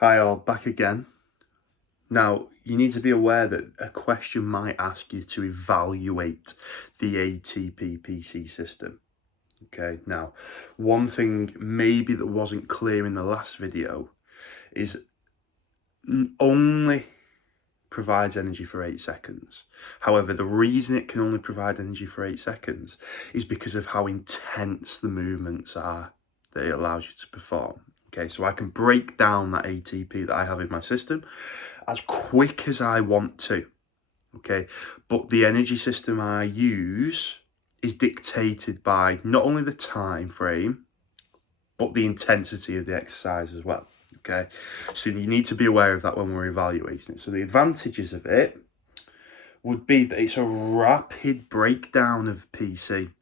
Hi all, back again. Now, you need to be aware that a question might ask you to evaluate the ATP-PC system. Okay, now, one thing maybe that wasn't clear in the last video is only provides energy for 8 seconds. However, the reason it can only provide energy for 8 seconds is because of how intense the movements are that it allows you to perform. Okay, so I can break down that ATP that I have in my system as quick as I want to. Okay, but the energy system I use is dictated by not only the time frame, but the intensity of the exercise as well. Okay, so you need to be aware of that when we're evaluating it. So the advantages of it would be that it's a rapid breakdown of PC.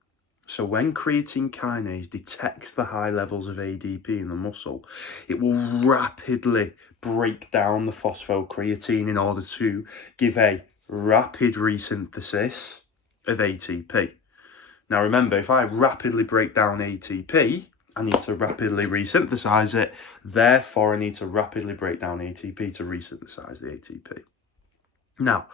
So when creatine kinase detects the high levels of ADP in the muscle, it will rapidly break down the phosphocreatine in order to give a rapid resynthesis of ATP. Now remember, if I rapidly break down ATP, I need to rapidly resynthesize it. Therefore, I need to rapidly break down ATP to resynthesize the ATP. Now,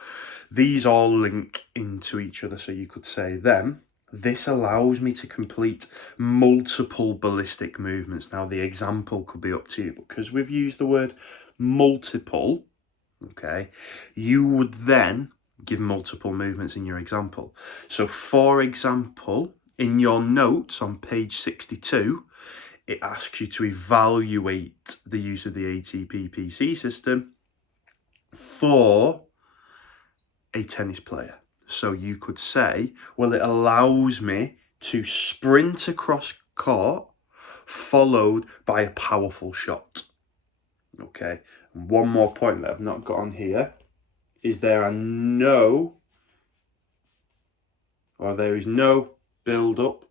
these all link into each other, so you could say then, this allows me to complete multiple ballistic movements. Now, the example could be up to you, because we've used the word multiple, okay, you would then give multiple movements in your example. So, for example, in your notes on page 62, it asks you to evaluate the use of the ATP-PC system for a tennis player. So you could say, well, it allows me to sprint across court followed by a powerful shot. Okay, and one more point that I've not got on here is there is no build-up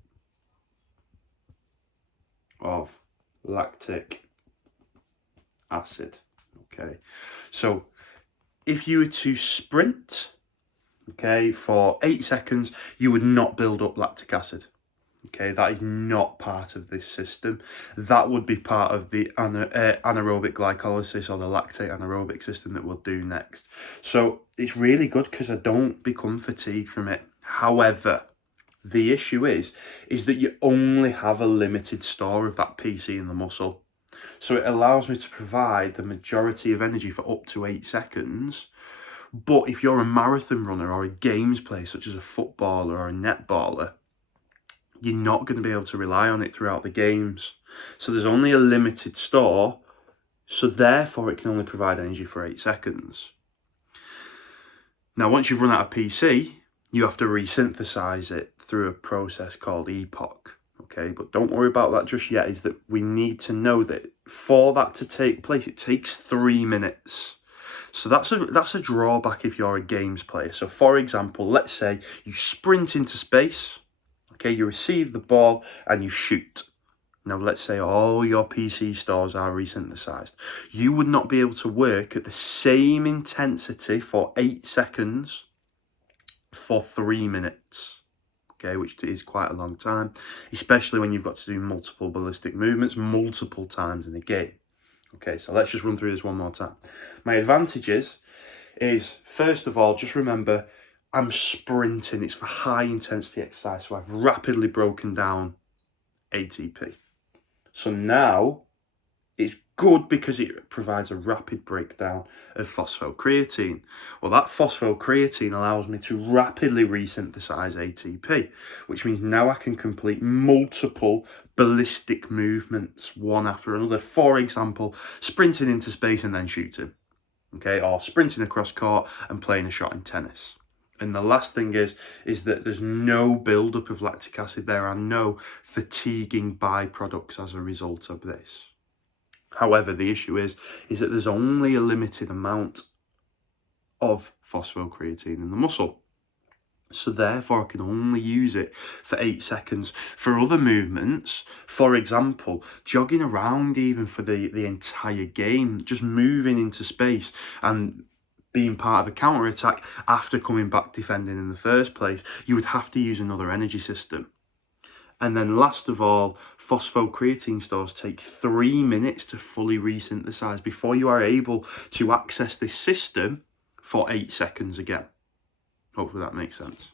of lactic acid. Okay, so if you were to sprint, okay, for 8 seconds, you would not build up lactic acid. Okay, that is not part of this system. That would be part of the anaerobic glycolysis or the lactate anaerobic system that we'll do next. So it's really good because I don't become fatigued from it. However, the issue is that you only have a limited store of that PC in the muscle. So it allows me to provide the majority of energy for up to 8 seconds. But if you're a marathon runner or a games player, such as a footballer or a netballer, you're not going to be able to rely on it throughout the games. So there's only a limited store, so therefore it can only provide energy for 8 seconds. Now, once you've run out of PC, you have to resynthesize it through a process called EPOC. Okay, but don't worry about that just yet, is that we need to know that for that to take place, it takes 3 minutes. So that's a drawback if you're a games player. So for example, let's say you sprint into space, okay, you receive the ball and you shoot. Now let's say all your PC stores are resynthesized. You would not be able to work at the same intensity for 8 seconds for 3 minutes. Okay, which is quite a long time, especially when you've got to do multiple ballistic movements multiple times in a game. Okay, so let's just run through this one more time. My advantages is, first of all, just remember, I'm sprinting. It's for high intensity exercise, so I've rapidly broken down ATP. So now it's good because it provides a rapid breakdown of phosphocreatine. Well, that phosphocreatine allows me to rapidly resynthesize ATP, which means now I can complete multiple ballistic movements, one after another. For example, sprinting into space and then shooting, okay, or sprinting across court and playing a shot in tennis. And the last thing is that there's no buildup of lactic acid. There are no fatiguing byproducts as a result of this. However, the issue is that there's only a limited amount of phosphocreatine in the muscle. So therefore, I can only use it for 8 seconds. For other movements, for example, jogging around even for the entire game, just moving into space and being part of a counter-attack after coming back defending in the first place, you would have to use another energy system. And then last of all, phosphocreatine stores take 3 minutes to fully resynthesize before you are able to access this system for 8 seconds again. Hopefully that makes sense.